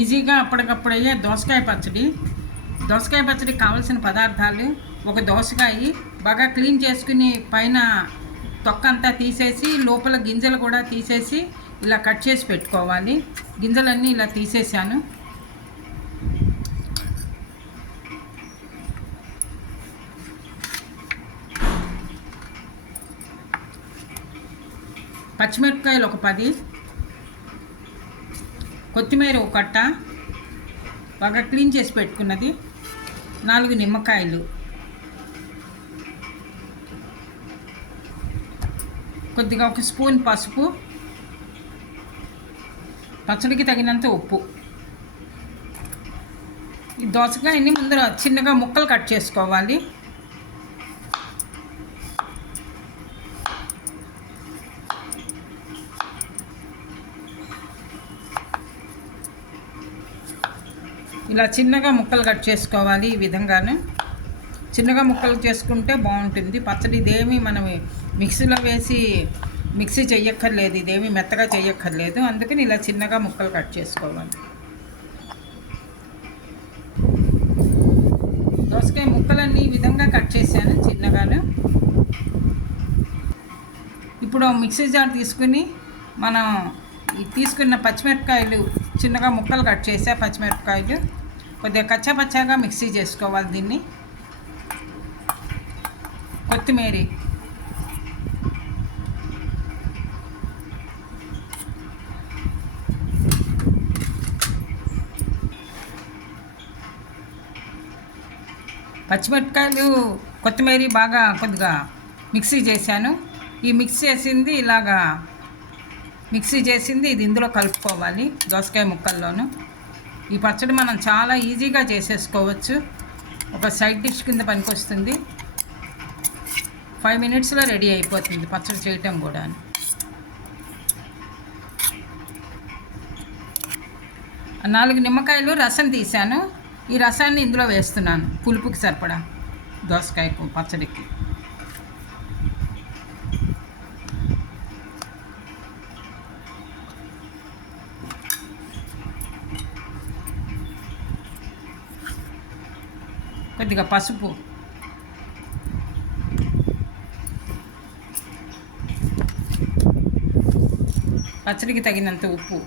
ఈజీగా అప్పటికప్పుడు అయ్యే దోసకాయ పచ్చడి. దోసకాయ పచ్చడికి కావాల్సిన పదార్థాలు: ఒక దోసకాయ బాగా క్లీన్ చేసుకుని పైన తొక్క అంతా తీసేసి లోపల గింజలు కూడా తీసేసి ఇలా కట్ చేసి పెట్టుకోవాలి. గింజలన్నీ ఇలా తీసేసాను. పచ్చిమిరపకాయలు ఒక 10, కొత్తిమీర ఒక కట్ట బాగా క్లీన్ చేసి పెట్టుకున్నది, 4 నిమ్మకాయలు, కొద్దిగా 1 స్పూన్ పసుపు, పచ్చడికి తగినంత ఉప్పు. ఈ దోసకాయని ముందర చిన్నగా ముక్కలు కట్ చేసుకోవాలి. ఇలా చిన్నగా ముక్కలు కట్ చేసుకోవాలి. ఈ విధంగానే చిన్నగా ముక్కలు చేసుకుంటే బాగుంటుంది పచ్చడి. ఇదేమి మనం మిక్సీలో వేసి మిక్సీ చెయ్యక్కర్లేదు, ఇదేమి మెత్తగా చెయ్యక్కర్లేదు, అందుకని ఇలా చిన్నగా ముక్కలు కట్ చేసుకోవాలి. దోసకాయ ముక్కలన్నీ ఈ విధంగా కట్ చేశాను చిన్నగాను. ఇప్పుడు మిక్సీ జార్ తీసుకుని మనం తీసుకున్న పచ్చిమిరపకాయలు చిన్నగా ముక్కలు కట్ చేసా. పచ్చిమిరపకాయలు కొద్దిగా కచ్చాపచ్చాగా మిక్సీ చేసుకోవాలి. దీన్ని కొత్తిమీర, పచ్చిమిరపకాయలు కొత్తిమీర బాగా కొద్దిగా మిక్సీ చేశాను. ఈ మిక్స్ చేసింది ఇలాగా మిక్సీ చేసింది ఇది ఇందులో కలుపుకోవాలి దోసకాయ ముక్కల్లోనూ. ఈ పచ్చడి మనం చాలా ఈజీగా చేసేసుకోవచ్చు, ఒక సైడ్ డిష్ కింద పనికొస్తుంది. 5 మినిట్స్లో రెడీ అయిపోతుంది పచ్చడి చేయటం కూడా. 4 నిమ్మకాయలు రసం తీశాను. ఈ రసాన్ని ఇందులో వేస్తున్నాను పులుపుకి సరిపడా దోసకాయ పచ్చడికి. కొద్దిగా పసుపు, పచ్చడికి తగినంత ఉప్పు,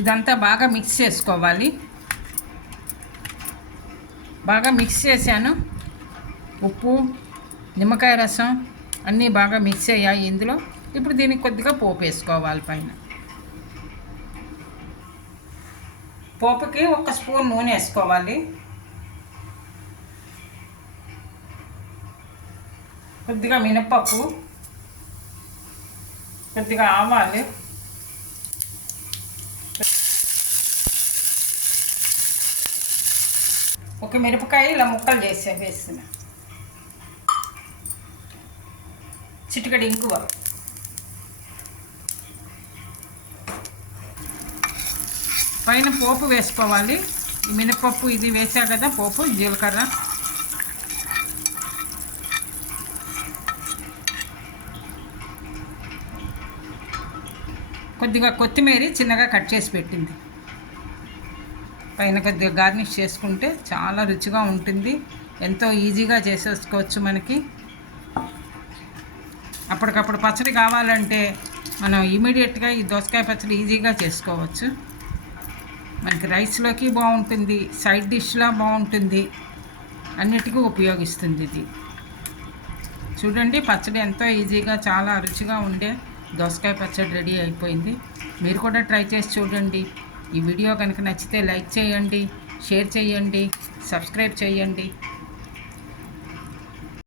ఇదంతా బాగా మిక్స్ చేసుకోవాలి. బాగా మిక్స్ చేశాను. ఉప్పు, నిమ్మకాయ రసం అన్నీ బాగా మిక్స్ అయ్యాయి ఇందులో. ఇప్పుడు దీనికి కొద్దిగా పోపు వేసుకోవాలి పైన. పోపుకి 1 స్పూన్ నూనె వేసుకోవాలి. కొద్దిగా మినపప్పు, కొద్దిగా ఆవాలు, ఒక మిరపకాయ ఇలా ముక్కలు వేస్తున్నా, చిటికెడు ఇంగువ, పైన పోపు వేసుకోవాలి. ఈ మినపప్పు ఇది వేసా కదా పోపు, జీలకర్ర, కొద్దిగా కొత్తిమీర చిన్నగా కట్ చేసి పెట్టింది పైన కొద్దిగా గార్నిష్ చేసుకుంటే చాలా రుచిగా ఉంటుంది. ఎంతో ఈజీగా చేసేసుకోవచ్చు. మనకి అప్పటికప్పుడు పచ్చడి కావాలంటే మనం ఇమీడియట్గా ఈ దోసకాయ పచ్చడి ఈజీగా చేసుకోవచ్చు. మనకి రైస్లోకి బాగుంటుంది, సైడ్ డిష్లా బాగుంటుంది, అన్నిటికీ ఉపయోగిస్తుంది ఇది. చూడండి పచ్చడి ఎంతో ఈజీగా చాలా రుచిగా ఉండే దోసకాయ పచ్చడి రెడీ అయిపోయింది. మీరు కూడా ట్రై చేసి చూడండి. ఈ వీడియో కనుక నచ్చితే లైక్ చేయండి, షేర్ చేయండి, సబ్స్క్రైబ్ చేయండి.